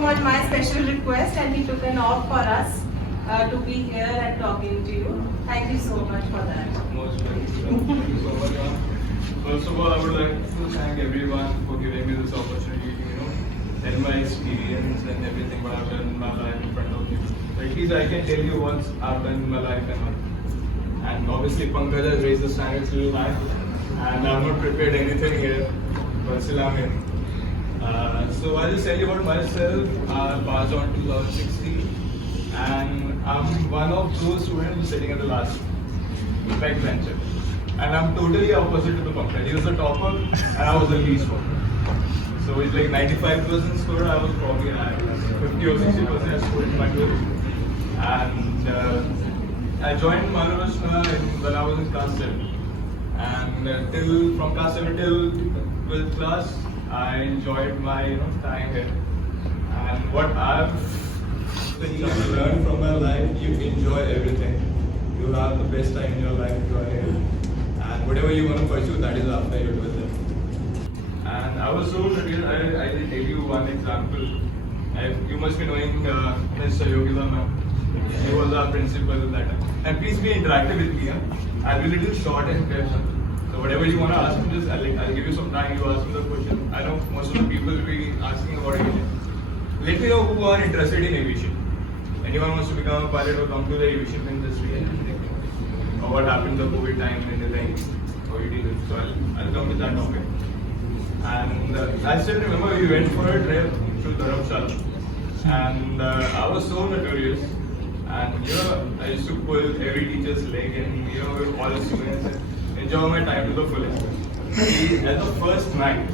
much my special request, and he took an off for us to be here and talking to you. Thank you so much for that. Most welcome. Thank you so much, ma'am. First of all, I would like to thank everyone for giving me this opportunity to, tell my experience and everything what I've done in my life in front of you. At least I can tell you what I've done in my life and all. And obviously, Pankaj has raised the standards a little high, and I've not prepared anything here, but still I'm here. So I'll just tell you about myself. I passed on 2016, and I'm one of those students who's sitting at the last backbencher. And I'm totally opposite to the Pankaj. He was the topper, and I was the least one. So it's like 95% score. I was probably 50 or 60% I scored in my 12th. And I joined Maharashtra when I was in class 7. And from class 7 till 12th class, I enjoyed my time here. And what I've learned from my life, you enjoy everything. You have the best time in your life you are here. And whatever you want to pursue, that is after you're with them. And I was so real, I will tell you one example. You must be knowing Mr. Yogila ma'am. He was our principal that time. And please be interactive with me. I'll be a little short and clear. So whatever you want to ask me, just I'll give you some time to ask me the question. I know most of the people will be asking about aviation. Let me know who are interested in aviation. Anyone wants to become a pilot or come to the aviation industry, or what happened in the COVID time and everything, how you deal with. So I'll come with that topic. And I still remember we went for a trip to Dharamshala, and I was so notorious. And I used to pull every teacher's leg, and with all the students, and enjoy my time to the fullest. At the first night,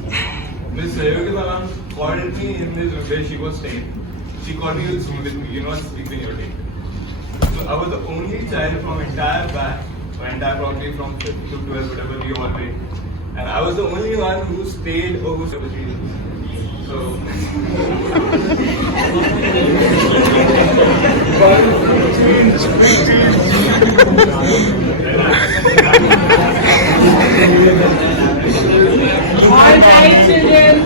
Miss Sayogila called me in this room where she was staying. She called me to sleep with me. You're not sleeping your day. So I was the only child from entire batch, or entire probably from 5th to 12th, whatever we all were. And I was the only one who stayed over 3 days. So All right, children.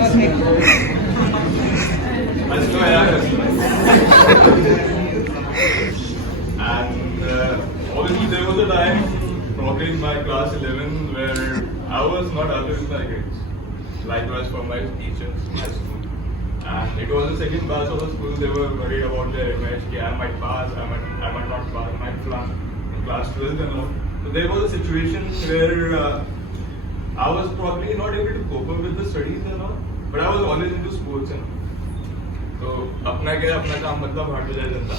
Okay. let's go And obviously there was a time, probably in my class 11, where I was not happy with my grades. Likewise for my teachers, my school. And it was the second batch of the school, they were worried about their image. I might pass, I might not pass, I might flunk in class 12 and all. So there was a situation where I was probably not able to cope up with the studies and all, but I was always into sports and all. So, apna kaam matlab hard to janta.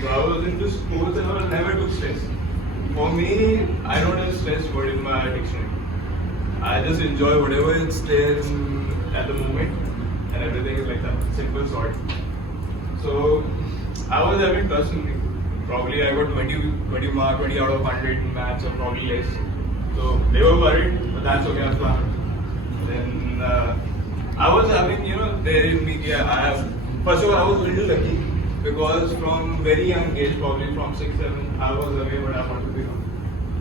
So I was into sports and all, never took stress. For me, I don't have stress word in my dictionary. I just enjoy whatever is there at the moment, and everything is like that, simple sort. So I was having trust in me. Probably I got 20 mark, 20 out of 100 in maths, or probably less. So they were worried, but that's okay, I'm fine. Then I was having, there in me, first of all, I was a little lucky, because from very young age, probably from 6, 7, I was aware what I want to become.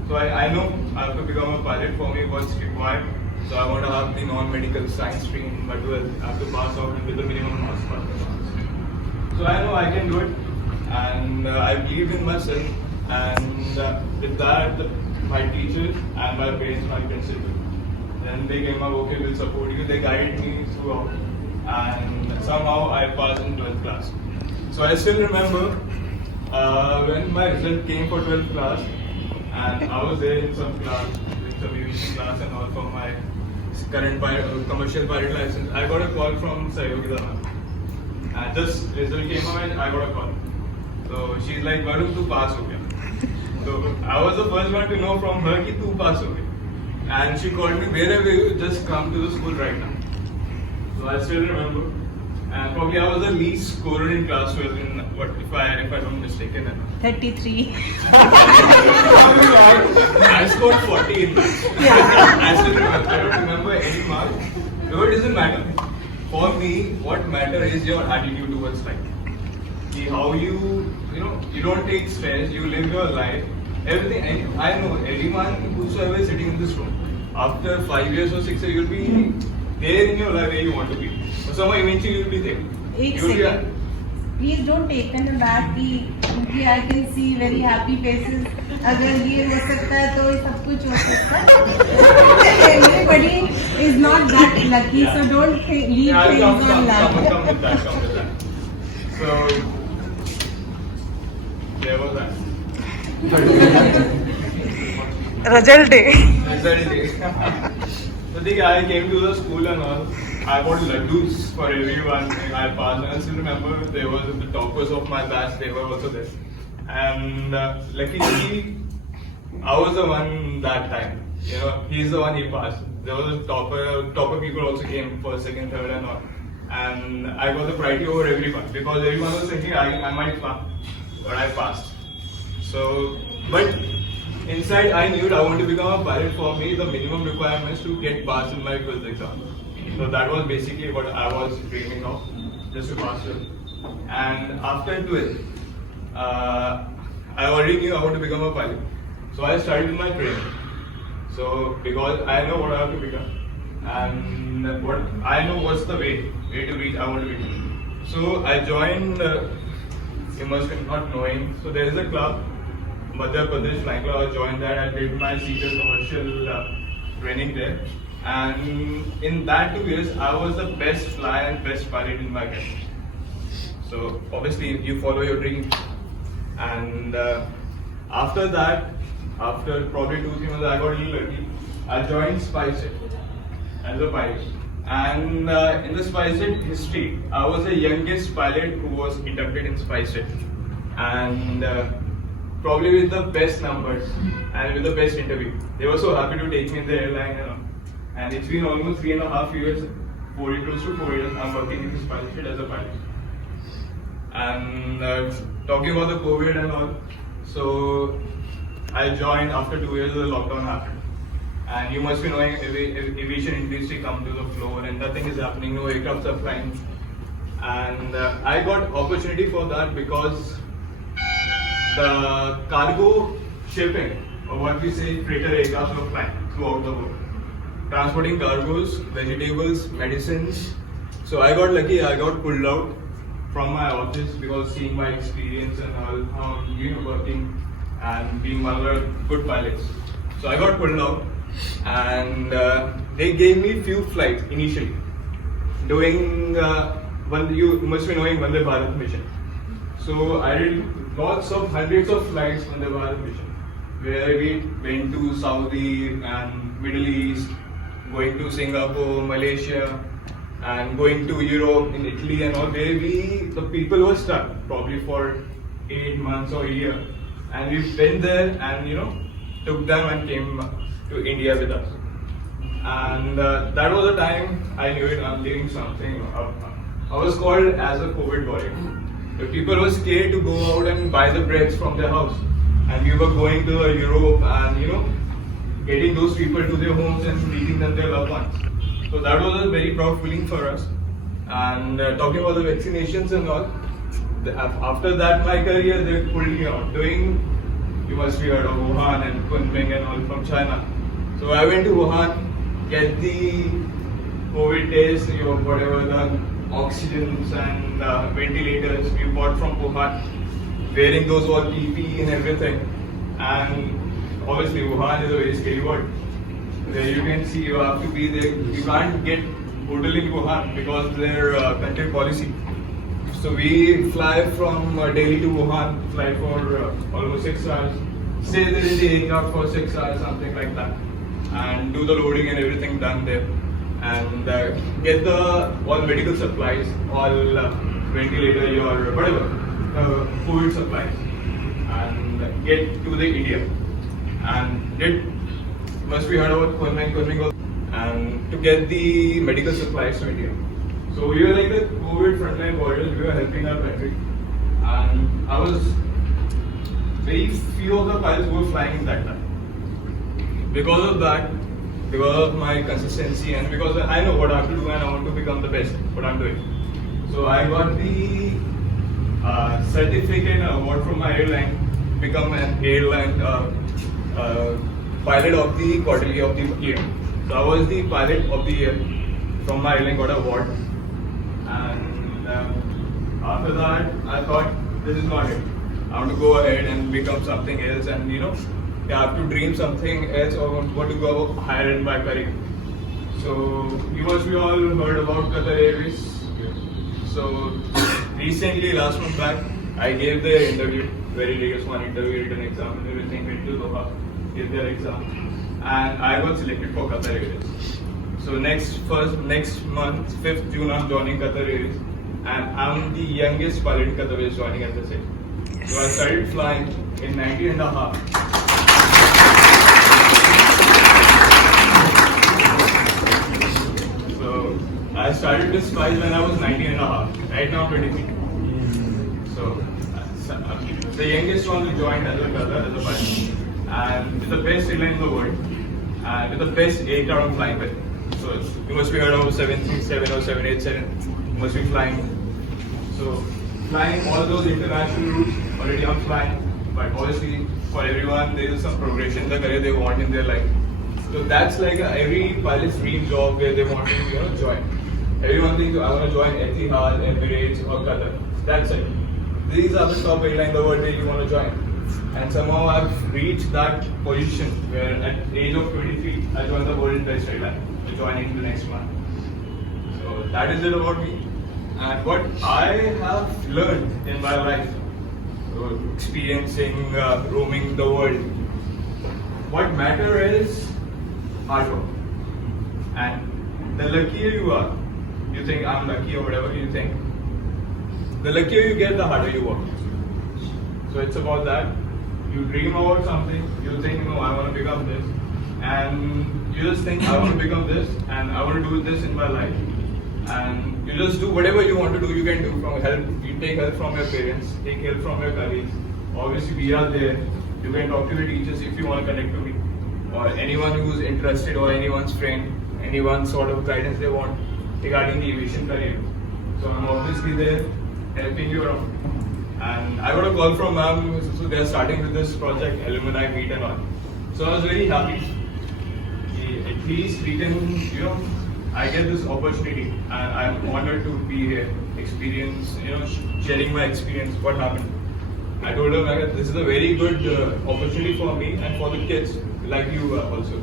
So I know I have to become a pilot. For me, what's required. So I want to have the non-medical science stream, but I have to pass out with the minimum marks. So I know I can do it, and I believed in myself. And with that, my teachers and my parents, my principal, then they came up, okay, we'll support you. They guided me throughout, and somehow I passed in 12th class. So I still remember when my result came for 12th class, and I was there in some class, in some aviation class and all for my current commercial pilot license. I got a call from Sayogila ma'am. And just result came out and I got a call. So she's like, Varun, tu pass ho gaya. So I was the first one to know from her ki tu pass ho gaya. And she called me, wherever you just come to the school right now. So I still remember. And probably I was the least scorer in class 12 in what if I don't mistaken. 33. I scored 40 in maths. I still remember. I don't remember any mark. So it doesn't matter. For me, what matters is your attitude towards life. See how you don't take stress, you live your life. Everything. I know anyone whosoever is sitting in this room, after 5 years or 6 years, you'll be there in your life where you want to be. So somehow eventually you'll be there. एक You'll be second. Please don't take them aback कि I can see very happy faces. अगर ये हो सकता है तो सब कुछ हो सकता है. Everybody is not that lucky, so don't leave Yeah, things on luck. come with that, come with that. So there was that. Result day. So I came to the school and all. I bought laddus for everyone. I passed. I still remember there was the toppers of my batch. They were also there. And luckily, I was the one that time. You know, he's the one he passed. There was a topper people also came for second, third, and all. And I got the priority over everyone because everyone was thinking I might pass, but I passed. So, but inside I knew I want to become a pilot. For me, the minimum requirements to get passed in my quiz exam. So that was basically what I was dreaming of, just to pass it. And after 12th, I already knew I want to become a pilot. So I started my training. So because I know what I have to become, and what I know what's the way to reach I want to become. So I joined. You must be not knowing. So there is a club, Madhya Pradesh Flying Club. I joined that. I did my senior commercial training there. And in that 2 years, I was the best flyer and best pilot in my country. So obviously, you follow your dream. And after that, after probably 2-3 months, I got a little lucky. I joined SpiceJet as a pilot. And in the SpiceJet history, I was the youngest pilot who was inducted in SpiceJet. And probably with the best numbers and with the best interview. They were so happy to take me in the airline, you know. And it's been almost 3.5 years, close to 4 years, I'm working in this pilot as a pilot. And talking about the COVID and all, so I joined after 2 years, the lockdown happened. And you must be knowing aviation industry come to the floor and nothing is happening, no aircrafts are flying. And I got opportunity for that because the cargo shipping, or what we say, freighter aircrafts were flying throughout the world. Transporting cargoes, vegetables, medicines. So I got lucky, I got pulled out from my office because seeing my experience and all, how I'm working and being one of the good pilots. So I got pulled out and they gave me few flights initially. Doing, you must be knowing Vande Bharat mission. So I did hundreds of flights on the Bharat mission where we went to Saudi and Middle East, going to Singapore, Malaysia, and going to Europe, in Italy and all, where the people were stuck probably for 8 months or a year. And we went there and took them and came to India with us. And that was the time I knew it, I'm doing something. I was called as a COVID warrior. The people were scared to go out and buy the breads from their house. And we were going to Europe and getting those people to their homes and feeding them their loved ones. So that was a very proud feeling for us. And talking about the vaccinations and all, after that my career they pulled me out doing, you must be heard of Wuhan and Kunming and all from China. So I went to Wuhan, get the COVID test, whatever the oxygens and ventilators we bought from Wuhan, wearing those all PPE and everything. And obviously Wuhan is a very scary word. There you can see you have to be there. You can't get hotel in Wuhan because of their country policy. So we fly from Delhi to Wuhan, fly for almost 6 hours, stay there in the aircraft for 6 hours, something like that, and do the loading and everything done there, and get the all medical supplies, all ventilator, your whatever, COVID supplies, and get to the India, and must be heard about Kunming, and to get the medical supplies to India. So we were like the COVID frontline warriors, we were helping our country. And I was, very few of the pilots were flying in that time. Because of that, because of my consistency and because I know what I have to do and I want to become the best, what I'm doing. So I got the certificate and award from my airline, become an airline pilot of the quarterly of the year. So I was the pilot of the year from my airline got a award. And after that, I thought this is not it. I want to go ahead and become something else, and you have to dream something else or want to go higher in my career. So you must be all heard about Qatar Airways. So recently, last month back, I gave the interview, very latest one interview, written exam, and everything, went to Doha, gave their exam, and I got selected for Qatar Airways. So next month, 5th June, I'm joining Qatar Airways, and I'm the youngest pilot in Qatar Airways joining as I said. So I started flying in 19 and a half. So I started this flight when I was 19 and a half. Right now I'm 23. So the youngest one who joined as a Qatar as a pilot, and with the best airline in the world, and with the best aircraft I'm flying with. So you must be heard of 737 or 787. You must be flying. So flying all those international routes, already I'm flying. But obviously for everyone there is some progression in the career they want in their life. So that's like every pilot's dream job where they want to join. Everyone thinks I want to join Etihad, Emirates or Qatar. That's it. These are the top airlines in the world where you want to join. And somehow I've reached that position where at the age of 23 I joined the world best airline, joining the next month. So that is it about me. And what I have learned in my life, experiencing, roaming the world, what matters is hard work. And the luckier you are, you think I'm lucky or whatever you think, the luckier you get, the harder you work. So it's about that. You dream about something, you think, no, I want to become this. And you just think, I want to become this, and I want to do this in my life. And you just do whatever you want to do, you can do from help. You take help from your parents, take help from your colleagues. Obviously, we are there. You can talk to your teachers if you want to connect to me. Or anyone who's interested, or anyone's friend, anyone sort of guidance they want regarding the aviation career. So I'm obviously there helping you around. And I got a call from ma'am, so they're starting with this project, Alumni meet and all. So I was very happy. At least we can, I get this opportunity, and I'm honored to be here, experience, sharing my experience, what happened. I told her, this is a very good opportunity for me and for the kids like you also.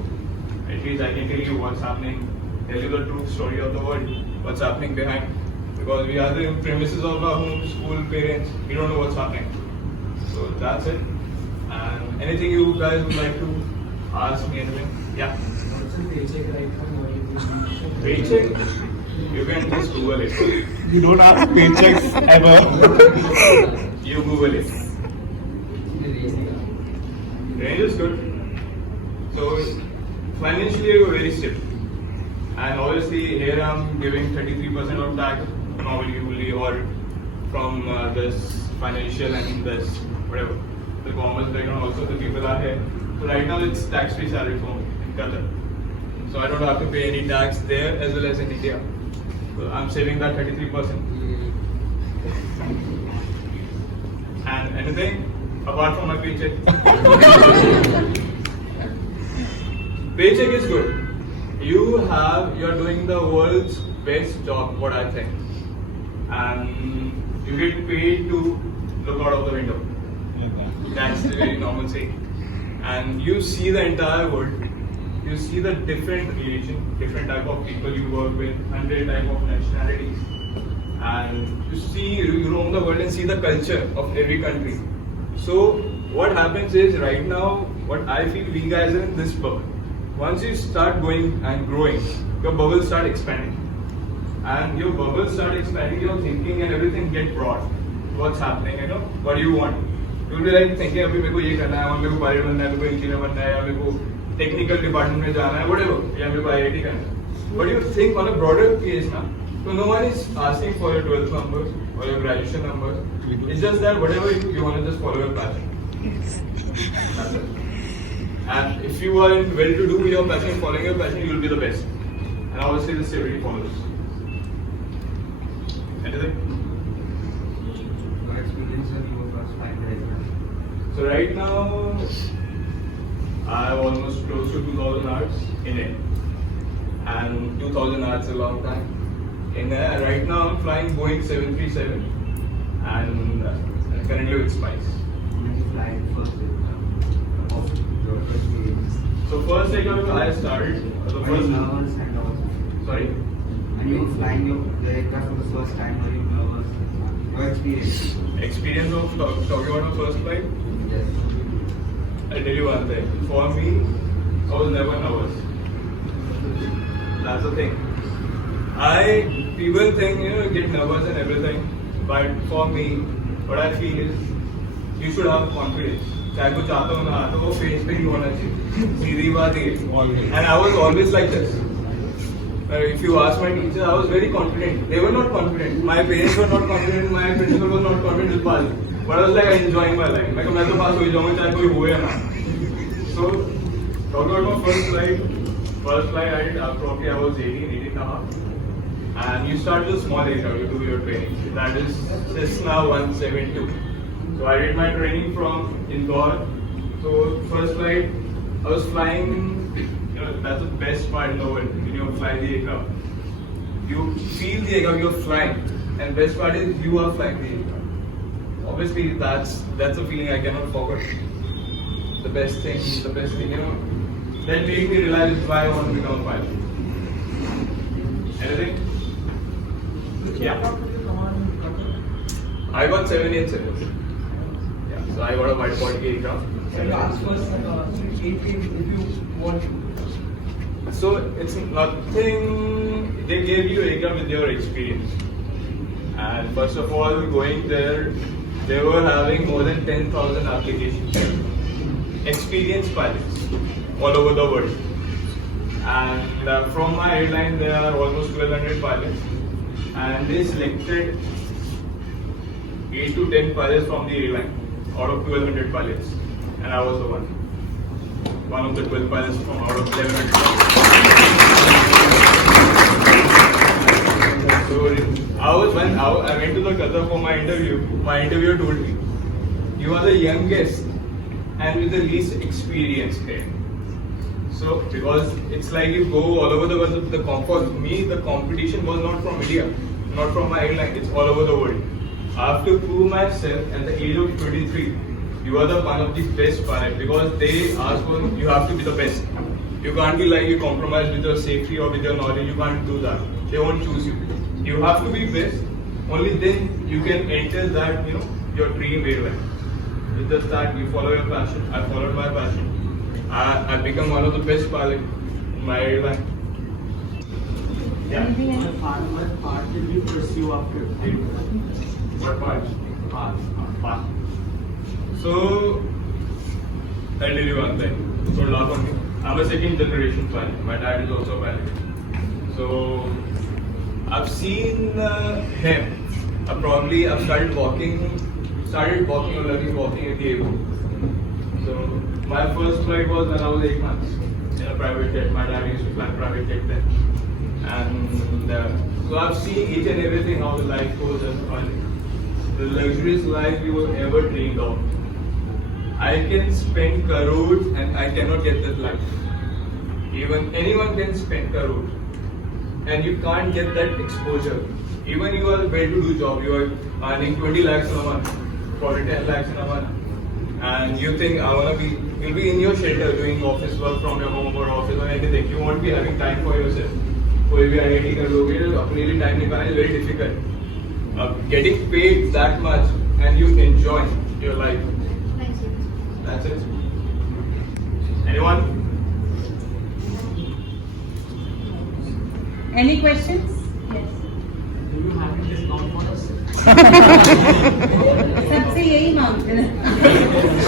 At least I can tell you what's happening, tell you the true story of the world, what's happening behind. Because we are the premises of our home, school, parents, we don't know what's happening. So that's it. And anything you guys would like to ask me anything? Yeah. What's the paycheck right now? Paycheck? You can just Google it. You don't ask paychecks ever. You Google it. Range is good. So financially you're very stable. And obviously here I'm giving 33% of tax normally, or from this financial and this whatever. The commerce background also the people are here. So right now it's tax-free salary for me in Qatar. So I don't have to pay any tax there as well as in India. So I'm saving that 33%. And anything apart from my paycheck? Paycheck is good. You're doing the world's best job, what I think. And you get paid to look out of the window. That's the very normal thing. And you see the entire world. You see the different religion, different type of people you work with, 100 type of nationalities. And you roam the world and see the culture of every country. So what happens is right now, what I feel we guys are in this bubble. Once you start going and growing, your bubbles start expanding. And your bubbles start expanding, your thinking and everything get broad. What's happening, what do you want? You'll be like thinking, abhi meko ye karna hai, meko pilot banna hai, meko engineer banna hai, meko technical department mein jana hai, whatever, ya meko IIT karna hai. But you think on a broader case now, so no one is asking for your 12th numbers or your graduation numbers. It's just that whatever you want to just follow your passion. That's it. And if you are well-to-do with your passion, following your passion, you will be the best. And obviously the stability follows. Anything? Your experience when you were first flying the aircraft? So right now, I have almost close to 2,000 hours in it. and 2000 hours is a long time. Right now I'm flying Boeing 737 and currently with Spice. When you fly first of your experience. So first aircraft I started, the Were you first, nervous and all? sorry? When you were flying the aircraft for the first time, were you nervous? Your experience? Experience of talking about my first flight? Yes. I'll tell you one thing. For me, I was never nervous. That's the thing. People think, get nervous and everything. But for me, what I feel is, you should have confidence. चाहे कुछ आता हो ना आता हो, face पे ही होना चाहिए. सीधी बात ये. And I was always like this. If you ask my teachers, I was very confident. They were not confident. My parents were not confident. My principal was not confident to pass. But I was like enjoying my life. मैं तो pass हो जाऊँगा चाहे कोई हो या ना. So, talking about my first flight I did probably I was 18 and a half. And you start with a small aircraft, you do your training. That is Cessna 172. So I did my training from Indore. So first flight, I was flying, that's the best part in the world, when you fly the aircraft. You feel the aircraft, you're flying. And best part is, you are flying the aircraft. Obviously, that's a feeling I cannot forget. The best thing, that made me realize why I want to become a pilot. Anything? Yeah. I got 787. Yeah, so I got a white body aircraft. Can you ask first if you want to? So it's nothing, they gave you aircraft with your experience. And first of all, going there, they were having more than 10,000 applications. Experienced pilots all over the world. And from my airline, there are almost 1200 pilots. And they selected 8 to 10 pilots from the airline out of 1200 pilots. And I was the one of the 12 pilots from out of 1100 pilots. So when I went to the Qatar for my interviewer told me, you are the youngest and with the least experience here. So because it's like you go all over the world, the competition was not from India, not from my airline, it's all over the world. I have to prove myself at the age of 23. You are the one of the best pilot because they ask for you have to be the best. You can't be like you compromise with your safety or with your knowledge. You can't do that. They won't choose you. You have to be best. Only then you can enter that your dream airline. With just that you follow your passion. I followed my passion. I become one of the best pilot in my airline. Yeah. What part did you pursue after training? What part? Part. So, I'll tell you one thing. So, laugh on me. I'm a second generation pilot. My dad is also a pilot. So, I've seen him. I've started walking or learning walking at the airport. So, my first flight was when I was 8 months in a private jet. My dad used to fly private jet then. And so I've seen each and everything how the life goes as a pilot. The luxurious life we were ever dreamed of. I can spend crores and I cannot get that life. Even anyone can spend crores. And you can't get that exposure. Even you are well-to-do job, you are earning 20 lakhs in a month, 40, 10 lakhs in a month. And you think you'll be in your shelter doing office work from your home or office or anything. You won't be having time for yourself. कोई भी IIT कर लोगे अपने लिए time निकालना is very difficult. Getting paid that much and you enjoy your life. That's it. Anyone? Any questions? Yes. Do you have a discount for us? सबसे यही मांगते हैं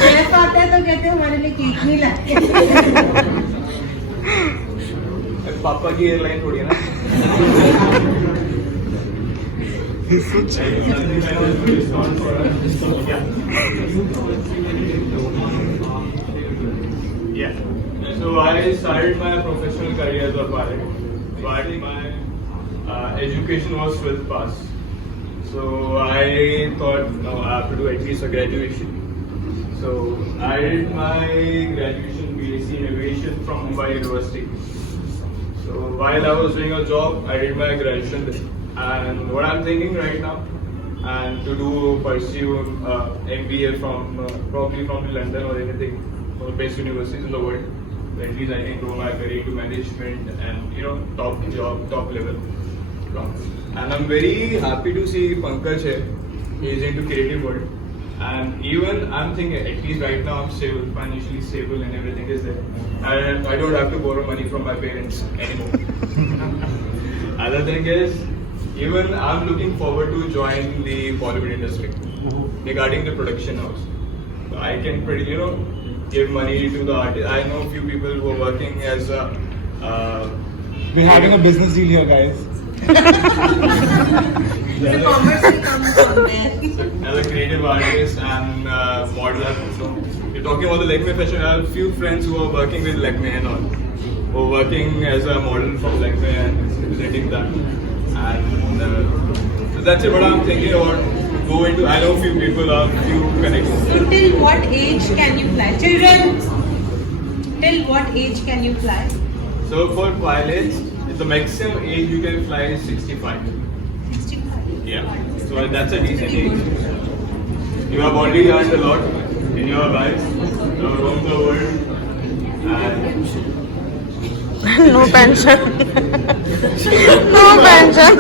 शेफ आता है तो कहते हैं हमारे लिए केक नहीं लाते पापा की एयरलाइन थोड़ी है ना Yeah. So I started my professional career as a pilot. But my education was 12th pass. So I thought, no, I have to do at least a graduation. So I did my graduation BSc in aviation from Mumbai University. So while I was doing a job, I did my graduation there. And what I'm thinking right now, and to pursue MBA from probably from London or anything, or best universities in the world. At least I can grow my career into management and top job, top level. And I'm very happy to see Pankaj here. He's into creative world. And even I'm thinking, at least right now I'm stable, financially stable and everything is there. And I don't have to borrow money from my parents anymore. Other thing is, even I'm looking forward to join the Bollywood industry regarding the production house. So I can pretty, give money to the artist. I know a few people who are working as a... We're having a business deal here, guys. The commerce will come from there. As a creative artist and model, so you're talking about the Lakme fashion. I have a few friends who are working with Lakme and all, who are working as a model from Lakme and representing that. And so that's it. What I'm thinking about go into. I know a few people, a few connections. So till what age can you fly? Children, till what age can you fly? So for pilots, the maximum age you can fly is 65. 65. Yeah. So that's a decent age. You have already earned a lot in your life, around the world, and No pension. No pension.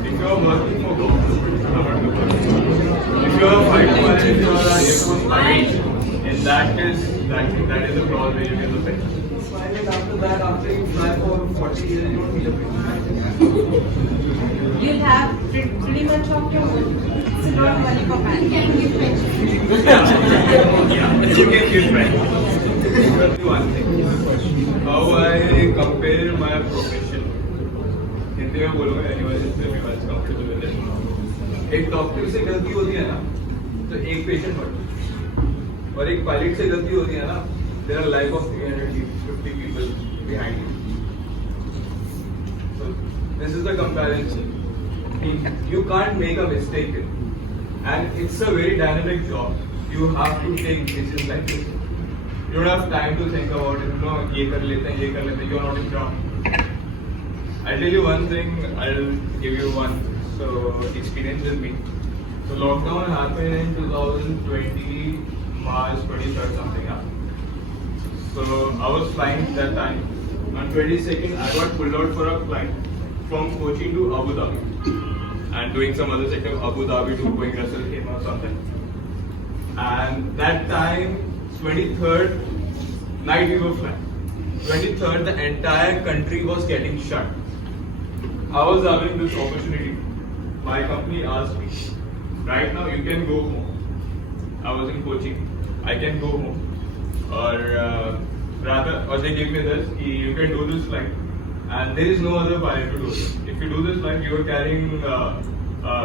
If you are working for if you are a fighter pilot, if you are a Air Force pilot, in that case, that is the clause where you get the pension. After that, after you fly for 40 years, you don't need a pension. You'll have pretty much of your own. So don't worry for that. You can give pension. Yeah, you can give pension. One thing. How I compare my profession. Hindi में बोलूँगा anyway, इसलिए मैं आज comfortable with it. एक doctor से गलती होती है ना, तो एक पेशेंट मरता है. और एक पायलट से गलती होती है ना, there are life of 350 people behind you. So this is the comparison. You can't make a mistake, and it's a very dynamic job. You have to take decisions like this. You don't have time to think about it. No, ये कर लेते हैं. You're not in job. I'll tell you one thing. I'll give you one experience with me. So lockdown happened in 2020 March 23rd something. Yeah. So I was flying that time. On 22nd, I got pulled out for a flight from Kochi to Abu Dhabi, and doing some other sector of Abu Dhabi to going Russell Khema or something. And that time, 23rd night we were flying. 23rd, the entire country was getting shut. I was having this opportunity. My company asked me, right now you can go home. I was in Kochi. I can go home. Or they gave me this, you can do this flight. And there is no other pilot to do it. If you do this flight, you are carrying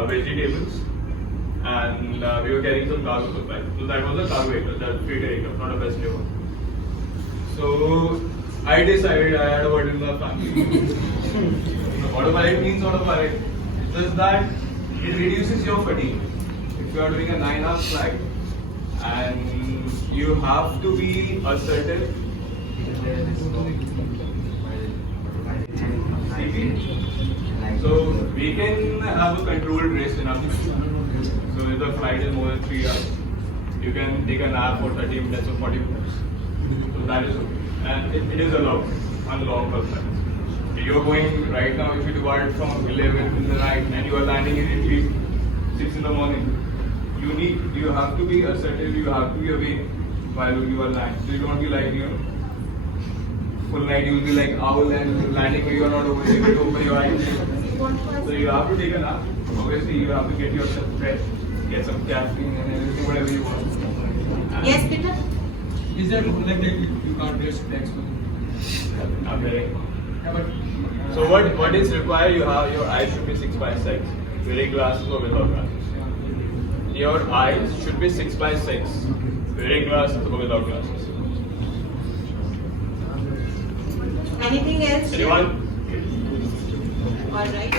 vegetables. And we were carrying some cargo supplies. So that was a cargo aircraft, that freighter aircraft, not a passenger one. So I decided I had a word with my family. Autopilot means autopilot. It's just that it reduces your fatigue. If you are doing a 9-hour flight and you have to be assertive. So we can have a controlled rest in our system. So if the flight is more than 3 hours, you can take a nap for 30 minutes or 40 minutes. So that is okay. And it is allowed on long haul flights. You are going right now, if you depart from 11 in the night and you are landing in Italy 6 in the morning, you have to be assertive, you have to be awake while you are landing. So you don't be like, full night you will be like owl and landing where you are not able to open your eyes. So you have to take a nap. Obviously you have to get yourself fresh, get some caffeine and everything, whatever you want. Yes, Peter? Is there like that you can't rest next month? Okay. So what is required? Your eyes should be 6x6. Wearing glasses or without glasses. Your eyes should be 6x6. Wearing glasses or without glasses. Anything else? Anyone? All right.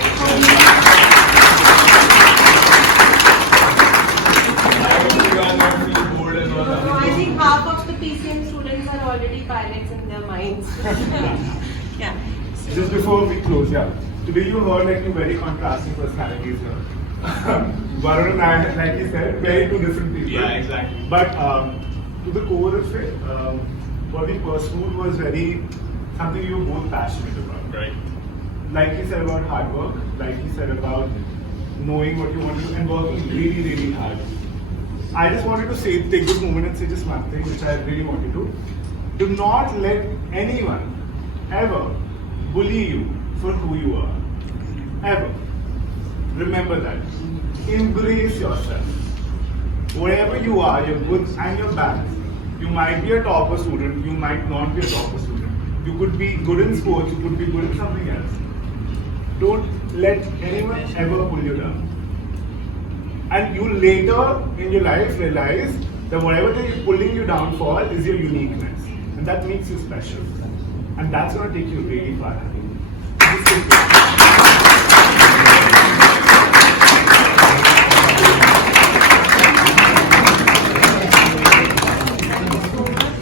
before we close, yeah. Today you heard like two very contrasting personalities here. Varun and I, like he said, very two different people. Yeah, exactly. But to the core of it, what we pursued was very something we were both passionate about. Right. Like he said about hard work, like he said about knowing what you want to do and working really, really hard. I just wanted to say, take this moment and say just one thing which I really want to do. Do not let anyone ever bully you for who you are. Ever. Remember that. Embrace yourself. Wherever you are, your goods and your bads. You might be a topper student, you might not be a topper student. You could be good in sports, you could be good in something else. Don't let anyone ever pull you down. And you later in your life realize that whatever they're pulling you down for is your uniqueness. And that makes you special. And that's going to take you really far.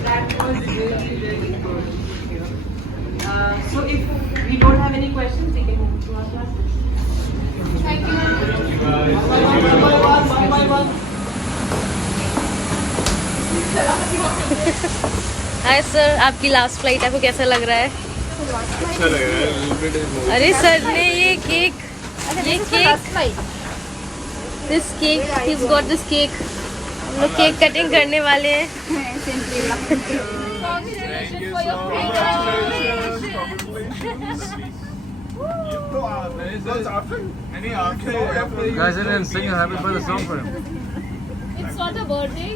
That was really, really good. So if we don't have any questions, we can move to our classes. Thank you. Hi sir, आपकी last flight आपको कैसा लग रहा है? अच्छा लग रहा है। अरे सर ने ये cake this cake he's got this cake. हम लोग केक कटिंग करने वाले हैं. Guys, I didn't sing a happy birthday song for him. It's not a birthday.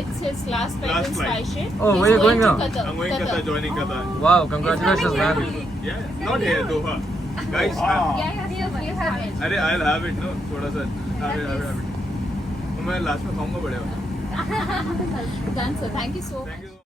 It's his last flight in Spaceship. Oh, where are you going now? Qatar. I'm going Qatar, joining Qatar. Wow, congratulations, man. Yeah, not here, Doha. Guys, You have it. अरे I'll have it, no, थोड़ा सा, have it. मैं last में खाऊंगा बड़े. Done, sir. Thank you so much. Thank you.